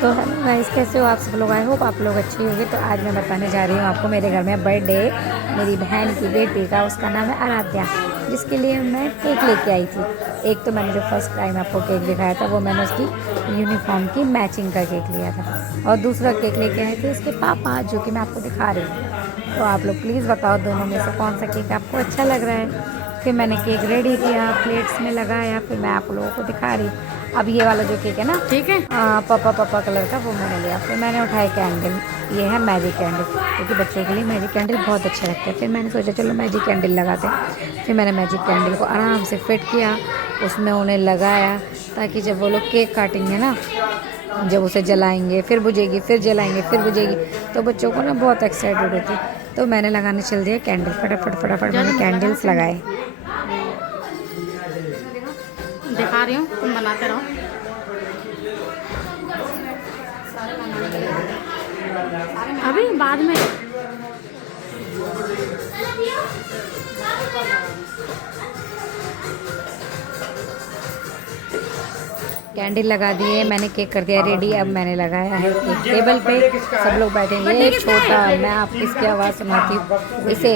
तो hello guys, कैसे हो आप सब लोग? आई होप आप लोग अच्छी होंगे। तो आज मैं बताने जा रही हूँ आपको, मेरे घर में बर्थडे मेरी बहन की बेटी का, उसका नाम है आराध्या, जिसके लिए मैं केक लेके आई थी। एक तो मैंने जो फर्स्ट टाइम आपको केक दिखाया था वो मैंने उसकी यूनिफॉर्म की मैचिंग का केक लिया था, और दूसरा केक लेके आए थे उसके पापा, जो कि मैं आपको दिखा रही हूँ। तो आप लोग प्लीज़ बताओ दोनों में से कौन सा केक आपको अच्छा लग रहा है। फिर मैंने केक रेडी किया, प्लेट्स में लगाया, फिर मैं आप लोगों को दिखा रही हूँ। अब ये वाला जो केक है ना, ठीक है, पापा पापा कलर का, वो मैंने लिया। फिर मैंने उठाया कैंडल, ये है मैजिक कैंडल, क्योंकि बच्चों के लिए मैजिक कैंडल बहुत अच्छे लगते हैं। फिर मैंने सोचा चलो मैजिक कैंडल लगाते हैं। फिर मैंने मैजिक कैंडल को आराम से फिट किया, उसमें उन्हें लगाया, ताकि जब वो लोग केक काटेंगे ना, जब उसे जलाएंगे, फिर बुझेगी, फिर जलाएंगे, फिर बुझेगी, तो बच्चों को ना बहुत एक्साइटेड होती। तो मैंने लगाने चल दिया कैंडल, फटाफट फटाफट मैंने कैंडल्स लगाए। दिखा रही हूँ, तुम बनाते रहो। अभी बाद में कैंडल लगा दिए, मैंने केक कर दिया रेडी। अब मैंने लगाया है केक टेबल पे, सब लोग बैठेंगे। छोटा, मैं आपको इसकी आवाज़ सुनाती हूँ, इसे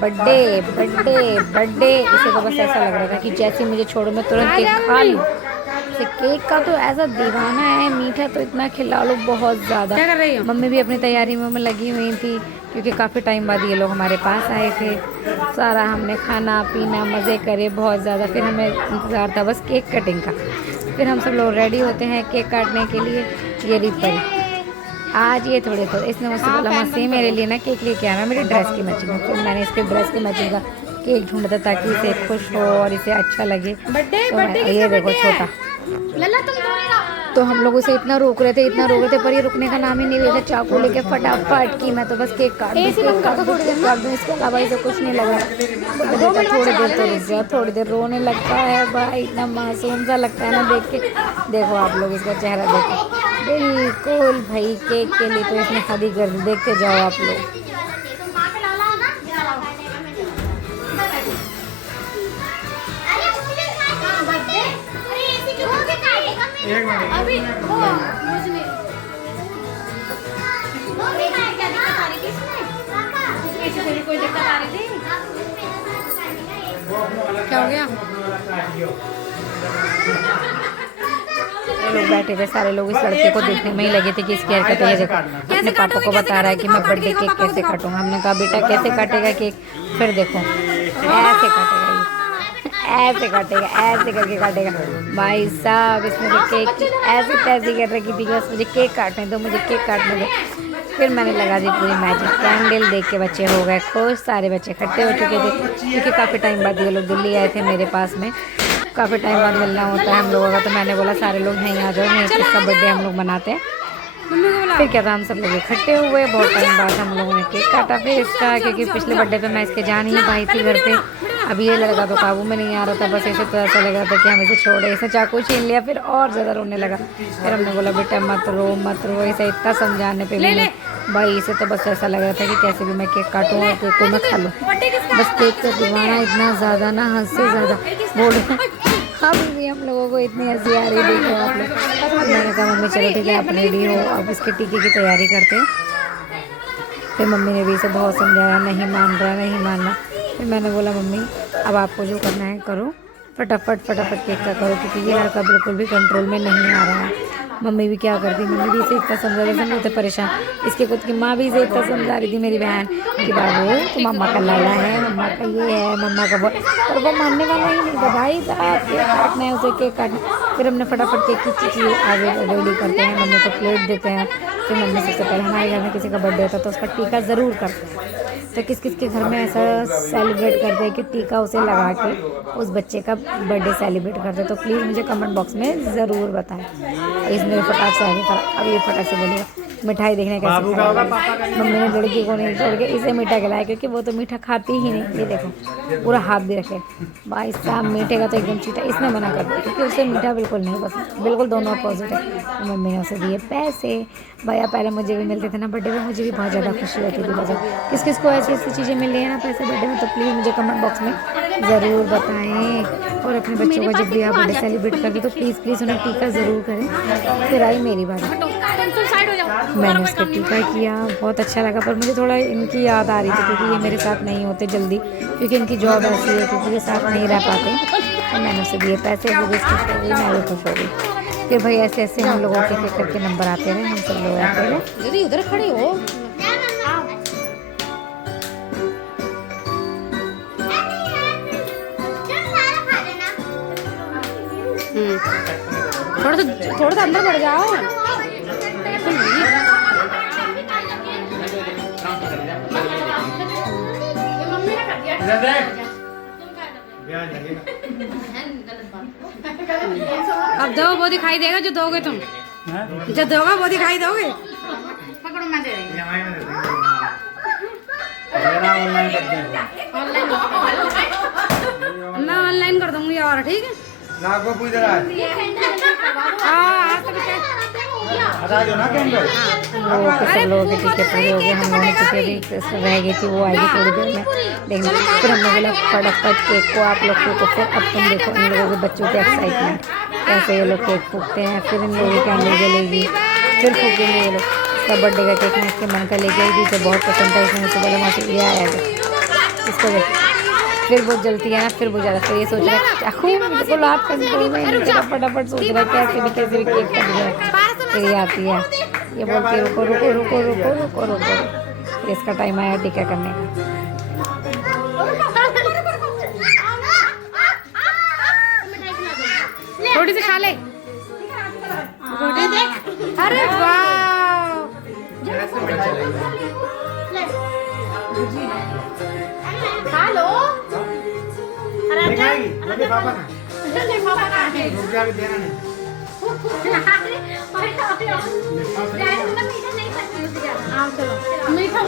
बर्थडे बर्थडे बर्थडे, इसे तो बस ऐसा लग रहा था कि जैसे मुझे छोड़ो मैं तुरंत केक खा लूँ। इसे केक का तो ऐसा दीवाना है, मीठा तो इतना खिला लो बहुत ज़्यादा। मम्मी भी अपनी तैयारी में लगी हुई थी, क्योंकि काफ़ी टाइम बाद ये लोग हमारे पास आए थे। सारा हमने खाना पीना मज़े करे बहुत ज़्यादा। फिर हमें इंतज़ार था बस केक कटिंग का। फिर हम सब लोग रेडी होते हैं केक काटने के लिए। ये रिपर आज ये थोड़े तो इसने मुझसे बोला मौसी मेरे लिए ना केक लेके आना, मेरी ड्रेस की मैचिंग। फिर मैंने इसके ड्रेस की मैचिंग का केक ढूंढा था, ताकि इसे खुश हो और इसे अच्छा लगे। तो ये देखो छोटा, तो हम लोग उसे इतना रोक रहे थे, पर ये रुकने का नाम ही नहीं लेता। चाकू लेके फटाफट की मैं तो बस केक काट दूँ, इसके अलावा इसे कुछ नहीं लगा। थोड़ी देर तो रुक गया, थोड़ी देर रोने लगता है भाई, इतना मासूम सा लगता है ना देख के। देखो आप लोग इसका चेहरा देखो, बिल्कुल भाई केक के लिए तो इसने हद ही कर दी। देखते जाओ आप लोग। अभी कोई दिक्कत आ रही थी, क्या हो गया? लोग बैठे थे, सारे लोग इस लड़के को देखने में ही लगे थे कि इसकी हरकत है। देखो अपने पापा को बता रहा है कि मैं बर्थडे केक कैसे काटूंगा। हमने कहा बेटा कैसे काटेगा केक? फिर देखो ऐसे काटेगा, ये ऐसे काटेगा, ऐसे करके काटेगा। भाई साहब इसने तो केक की ऐसी तैसी कर रखी थी कि बस मुझे केक काटने दो, मुझे केक काटने दो। फिर मैंने लगा दी पूरी मैजिक कैंडल। देख के बच्चे हो गए खुश, सारे बच्चे इकट्ठे हो चुके थे, क्योंकि काफ़ी टाइम बाद ये लोग दिल्ली आए थे मेरे पास में। काफ़ी टाइम बाद मिलना होता है हम लोगों का। तो मैंने बोला सारे लोग यहीं आ जाओ, यहीं पे इसका बर्थडे हम लोग मनाते हैं। फिर क्या था, हम सब लोग इकट्ठे हुए, बहुत टाइम बाद हम लोगों ने केक काटा फिर इसका, क्योंकि पिछले बर्थडे पे मैं इसके जा नहीं पाई थी घर पे। अब ये लड़का तो काबू में नहीं आ रहा था, बस इसे तो ऐसा लग रहा था कि हम इसे छोड़े। इसने चाकू छीन लिया, फिर और ज़्यादा रोने लगा। फिर हमने बोला बेटा मत रो मत रो। इसे इतना समझाने पे भी भाई इसे तो बस ऐसा लग रहा था कि कैसे भी मैं केक काटूँ और केक को मैं खा लूँ। बस केक का दीवाना इतना ज़्यादा ना, हद से ज़्यादा बोल रहे। अभी भी हम लोगों को इतनी हंसी आ रही देखो आप लोग। मैंने कहा मम्मी चलो ठीक है आप रेडी हो, अब इसके टीके की तैयारी करते हैं। फिर मम्मी ने भी इसे बहुत समझाया, नहीं मान रहा नहीं मानना। फिर मैंने बोला मम्मी अब आपको जो करना है करो, फटाफट फटाफट केक का करो, क्योंकि ये लड़का बिल्कुल भी कंट्रोल में नहीं आ रहा है। मम्मी भी क्या करती, मम्मी भी इसे इतना समझा रही, समझते परेशान। इसके खुद की माँ भी इसे इतना समझा रही थी मेरी बहन कि बाबू तो मम्मा का लाला है, मम्मा का ये है, मम्मा का वो, पर वो मानने वाला ही नहीं था। भाई साहब केक काटना है उसे, केक काटना। फिर हमने फटाफट केक की चीज़ आगे रेडी करते हैं, मम्मी को प्लेट देते हैं। फिर मम्मी सबसे पहले हमारे घर में किसी का बर्थडे होता है तो उसका टीका ज़रूर करते हैं। तो किस किस के घर में ऐसा सेलिब्रेट करते हैं कि टीका उसे लगा के उस बच्चे का बर्थडे सेलिब्रेट करते हैं? तो प्लीज़ मुझे कमेंट बॉक्स में ज़रूर बताएं। इसने फटाक से आगे करा, अब ये फटाक से बोलेगा मिठाई देखने का। मम्मी ने लड़की को नहीं छोड़ के इसे मीठा खिलाया, क्योंकि वो तो मीठा खाती ही नहीं। ये देखो पूरा हाथ भी रखे भाई साहब, मीठे का तो एकदम चीटा। इसने मना कर दिया क्योंकि उसे मीठा बिल्कुल नहीं पसंद, बिल्कुल दोनों अपोजिट है। तो मम्मी ने उसे दिए पैसे। भैया पहले मुझे भी मिलते थे ना बर्थडे में, मुझे भी बहुत ज़्यादा खुशी होती थी। बहुत किस किस को ऐसी ऐसी चीज़ें मिल रही है ना पैसे बर्थडे में, तो प्लीज़ मुझे कमेंट बॉक्स में ज़रूर बताएं। और अपने बच्चों का जब भी आप बर्थडे सेलिब्रेट करते तो प्लीज़ प्लीज़ उन्हें टीका ज़रूर करें। फिर आई मेरी बारी। तुम साइड हो जाओ। मैंने उसका टीका किया, बहुत अच्छा लगा। पर मुझे थोड़ा इनकी याद आ रही थी क्योंकि ये मेरे साथ नहीं होते जल्दी, क्योंकि इनकी जॉब ऐसी है क्योंकि ये साथ नहीं रह पाते। तो मैंने उसे दिए पैसे, वो भी खुश हो गई, मैं भी खुश हो गई। फिर भाई ऐसे ऐसे हम लोगों के करके नंबर आते रहे, हम सब लोग आते रहे। दीदी उधर खड़ी हो। थोड़ा सा अंदर बढ़ जाओ। अब दो वो दिखाई देगा जो दोगे तुम, जो दोगा वो दिखाई दोगे। पकड़ो मैं दे रही हूँ। मैं ऑनलाइन कर दूंगी और ठीक है। नाक को पूछ रहा है। हाँ आज तक हटा दो ना कैंडल। हम लोगों के सब लोगों के टीके पूरे हो गए। हम लोगों की टीके भी रह गई थी, वो आएगी थोड़ी देर में देखने। फिर हम लोग बोला फटाफट केक को आप लोग को, फिर अब तुम देखो इन लोगों के बच्चों के एक्साइटमेंट कैसे ये लोग केक फूकते हैं। फिर इन लोगों की कैंडल जलेगी, फिर फूकेंगे ये लोग। इसका बर्थडे का केक मैं इसके मन का लेके आई थी, तो बहुत पसंद था, इसने मुझसे बोला मासी ये आया इसको देख। फिर वो जलती है ना, फिर वो ज़्यादा, फिर ये सोच रहा है चाकू गुलाब कंट्रोल में नहीं चला, फटाफट सोच रहा है कैसे भी केक कट जाए। फिर ये आती है, ये बोलती है रुको रुको रुको रुको रुको रुको। फिर इसका टाइम आया टीका करने का। थोड़ी सी खा ले। अरे वाह, खा लो। पापा ना रुक जा, देना नहीं। मीठा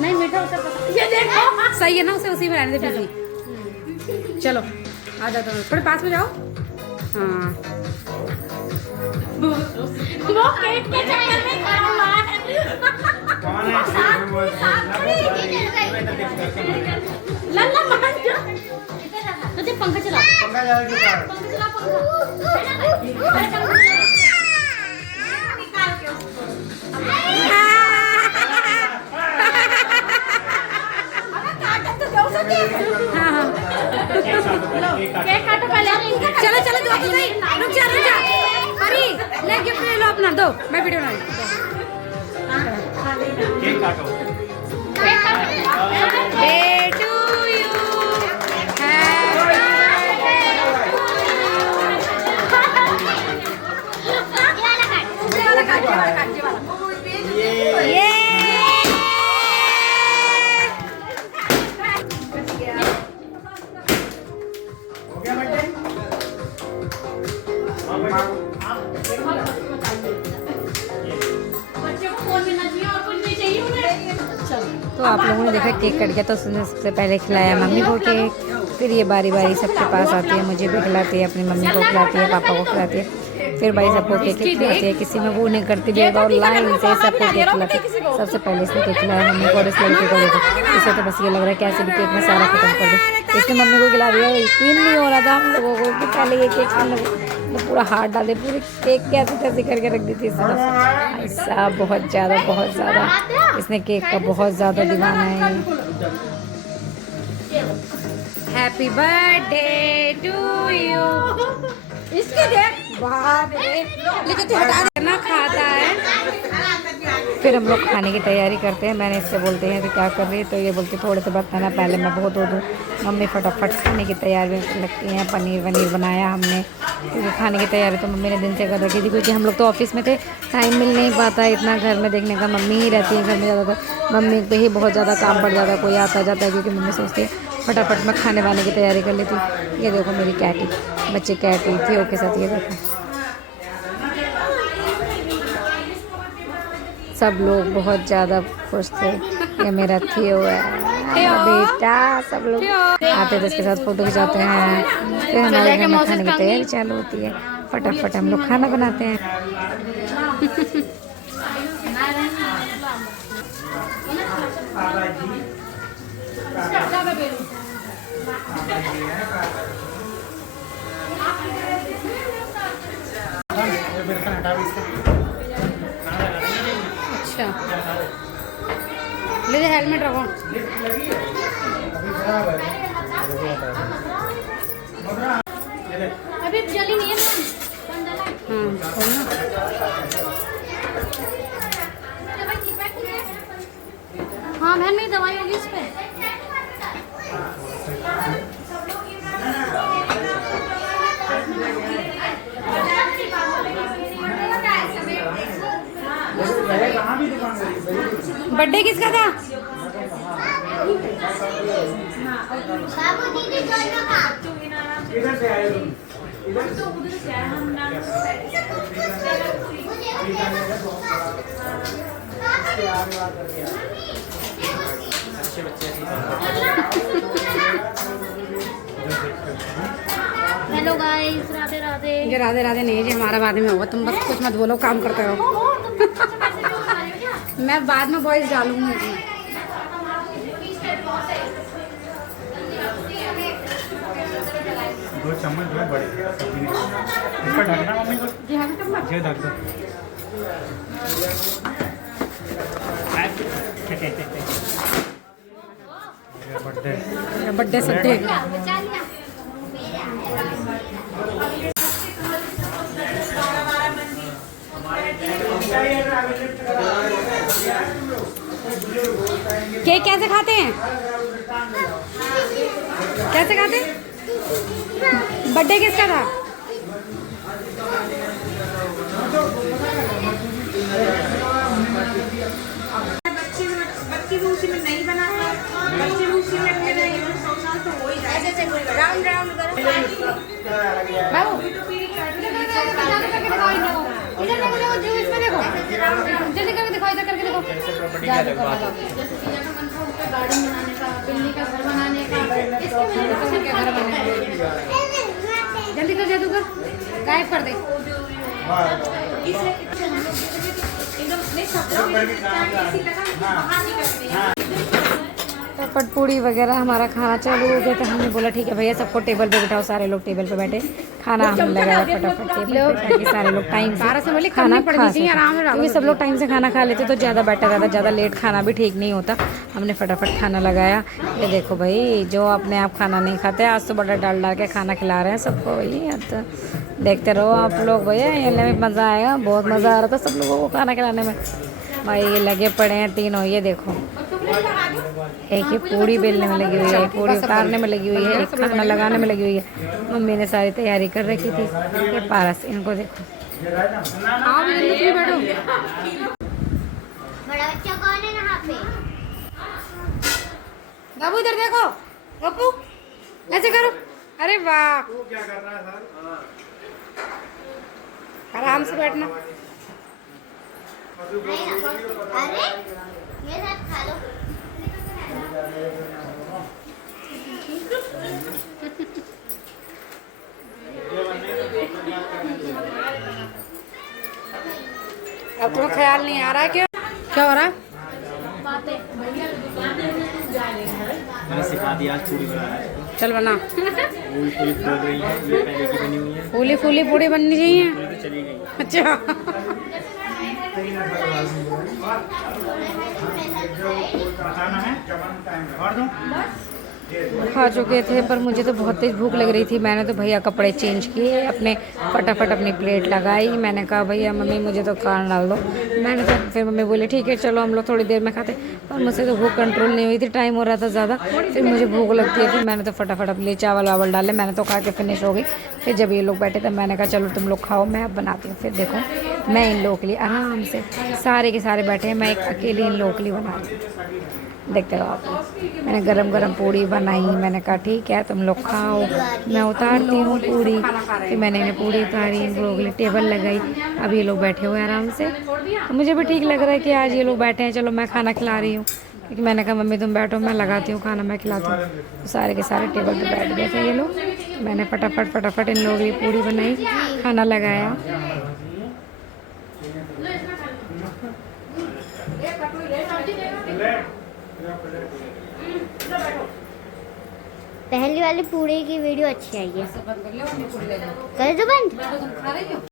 नहीं, मीठा उसे पसंद। ये देखो सही है ना, उसे उसी में रहने दे पीसी। चलो आ जाओ, तुम थोड़े पास में जाओ। हाँ वो केक के चक्कर में खड़ा हुआ है। कौन है? लल्ला मान जा। तुझे पंखा चला, पंखा चला के पार। पंखा चला, पंखा निकाल के उसको। केक काटो पहले। चलो चलो दो तो सही, रुक जा रुक जा। अरे ले गिफ्ट ले लो अपना, दो मैं वीडियो बना रही हूं। केक काटो। Day to you. हो गया बर्थडे? बच्चे को फोन मिलना चाहिए और कुछ नहीं चाहिए उन्हें। तो आप लोगों ने देखा केक कट गया, तो उसने सबसे पहले खिलाया मम्मी को केक। फिर ये बारी बारी सबके पास आती है, मुझे भी खिलाती है, अपनी मम्मी को खिलाती है, पापा को खिलाती है। फिर भाई सबको केक खिलाती है, किसी में वो नहीं करती भी और लाइन से सबको केक खिलाती है। सबसे पहले इसने केक खिलाया मम्मी को और इस लड़के को देखो, इसे तो बस ये लग रहा है कैसे भी केक में सारा खत्म कर दो। इसने मम्मी को खिला दिया। यकीन नहीं हो रहा था हम लोगों को कि पहले ये केक तो पूरा हाथ डाले, पूरे केक कैसे कैसे करके रख दी थी इसने। ऐसा बहुत ज़्यादा इसने केक का बहुत ज़्यादा दीवाना है। Happy birthday to you. इसके देख बाप रे, लेकिन हटा देना, खाता है। फिर हम लोग खाने की तैयारी करते हैं। मैंने इससे बोलते हैं कि क्या कर रही है, तो ये बोलते थोड़े से बताना, पहले मैं बहुत हो दूँ। मम्मी फटाफट खाने की तैयारी में लगती हैं। पनीर वनीर बनाया हमने, क्योंकि खाने की तैयारी तो मम्मी ने दिन से कर रखी थी, क्योंकि हम लोग तो ऑफिस में थे, टाइम मिल नहीं पाता इतना घर में देखने का। मम्मी ही रहती है घर में ज़्यादातर, मम्मी पे ही बहुत ज़्यादा काम पड़ जाता है, कोई आता जाता है, क्योंकि मम्मी सोचती है फटाफट मैं खाने वाने की तैयारी कर लेती हूँ। ये देखो मेरी कैटी, बच्चे कैटी थी ओके साथ, ये देखो सब लोग बहुत ज़्यादा खुश थे। ये मेरा थियो है बेटा, सब लोग आते थे इसके साथ फ़ोटो खिंचाते हैं। फिर हमारे घर में खाने की तैयारी चालू होती है, फटाफट हम लोग खाना बनाते हैं। अच्छा ले जा हेलमेट रखो। अभी जली नहीं है खोलना। हाँ बहन मेरी दवाई होगी इस पे। बर्थडे किसका था? इधर से आए तुम इधर से हेलो गाइस, राधे राधे। ये राधे राधे नहीं जी, हमारा बाद में होगा, तुम बस कुछ मत बोलो, काम करते रहो। मैं बाद में वॉइस डालूंगी इसमें। दो चम्मच जो है बड़े सब्जी में इसका ढकना मम्मी को जी हाँ बेटा, ये ढक दो। Birthday birthday सड्डे। केक कैसे खाते हैं? कैसे खाते हैं? बर्थडे किसका था? बच्चे भी उसी में नहीं बनाते, बच्चे भी उसी में अपने रहेंगे तो 100 साल तो हो ही जाएगा। राउंड राउंड करो। बाबू इधर देखो जो इसमें देखो, जल्दी करके दिखाओ, इधर करके दिखाओ। गार्डन बनाने का, बिल्ली का घर बनाने का, इसके घर बनाने जल्दी कर, जादूगर गायब कर दे। तो पटपूड़ी वगैरह हमारा खाना चालू हो गया, तो हमने बोला ठीक है भैया सबको टेबल पे बिठाओ, सारे लोग टेबल पे बैठे, खाना हम लगाया फटाफट टेबल पे ताकि सारे लोग टाइम से खाना खा सकें। क्योंकि सब लोग टाइम से खाना खा लेते तो ज़्यादा बेटर रहता, ज़्यादा लेट खाना भी ठीक नहीं होता। हमने फटाफट खाना लगाया। ये देखो भाई, जो अपने आप खाना नहीं खाते आज तो बड़ा डाल डाल के खाना खिला रहे हैं सबको भाई। तो देखते रहो आप लोग भैया, ये में मज़ा आएगा, बहुत मज़ा आ रहा था सब लोगों को खाना खिलाने में भाई। ये लगे पड़े हैं तीनों, ये देखो, एक ही पूड़ी बेलने में लगी हुई है, एक पूड़ी उतारने में लगी हुई है, एक खाना लगाने में लगी हुई है। मम्मी ने सारी तैयारी कर रखी थी। ये पारस, इनको देखो। आओ जल्दी बैठो। बड़ा बच्चा कौन है यहाँ पे? बाबू इधर देखो, बाबू ऐसे करो। अरे वाह, क्या कर रहा है सर? आराम से बैठना। अरे ये सब खा लो। अब तुम्हें ख्याल नहीं आ रहा है? क्या हो रहा है? मैंने सिखा दिया आज पूरी बनाना। चल बना। पूरी पूरी फूल रही है, ये पहले की बनी हुई है, फूली फूली पूड़ी बननी चाहिए। तो चली गई। अच्छा, बताना है और दो। खा चुके थे, पर मुझे तो बहुत तेज़ भूख लग रही थी। मैंने तो भैया कपड़े चेंज किए, अपने फटाफट अपनी प्लेट लगाई। मैंने कहा भैया मम्मी मुझे तो खाना डाल दो। मैंने तो फिर मम्मी बोली ठीक है चलो हम लोग थोड़ी देर में खाते, पर मुझसे तो भूख कंट्रोल नहीं हुई थी, टाइम हो रहा था ज़्यादा। फिर मुझे भूख लगती है, फिर मैंने तो फटाफट अपने चावल वावल डाले, मैंने तो खा के फिनिश हो गई। फिर जब ये लोग बैठे तब मैंने कहा चलो तुम लोग खाओ, मैं अब बनाती हूँ। फिर देखो मैं इन लोगों के लिए आराम से, सारे के सारे बैठे हैं, मैं एक अकेली इन लोगों के लिए बना रही हूँ। देखते रहो आप। मैंने गरम गरम पूड़ी बनाई, मैंने कहा ठीक है तुम लोग खाओ, मैं उतारती हूँ पूड़ी। फिर मैंने इन्हें पूड़ी उतारी, इन लोगों के लिए टेबल लगाई। अब ये लोग बैठे हुए हैं आराम से, तो मुझे भी ठीक लग रहा है कि आज ये लोग बैठे हैं, चलो मैं खाना खिला रही हूँ। क्योंकि मैंने कहा मम्मी तुम बैठो, मैं लगाती हूँ खाना, मैं खिलाती हूँ। तो सारे के सारे टेबल पर बैठ गए थे ये लोग। मैंने फटाफट इन लोगों के लिए पूड़ी बनाई, खाना लगाया। पहली वाली पूड़ी की वीडियो अच्छी आई है। कर दो बंद।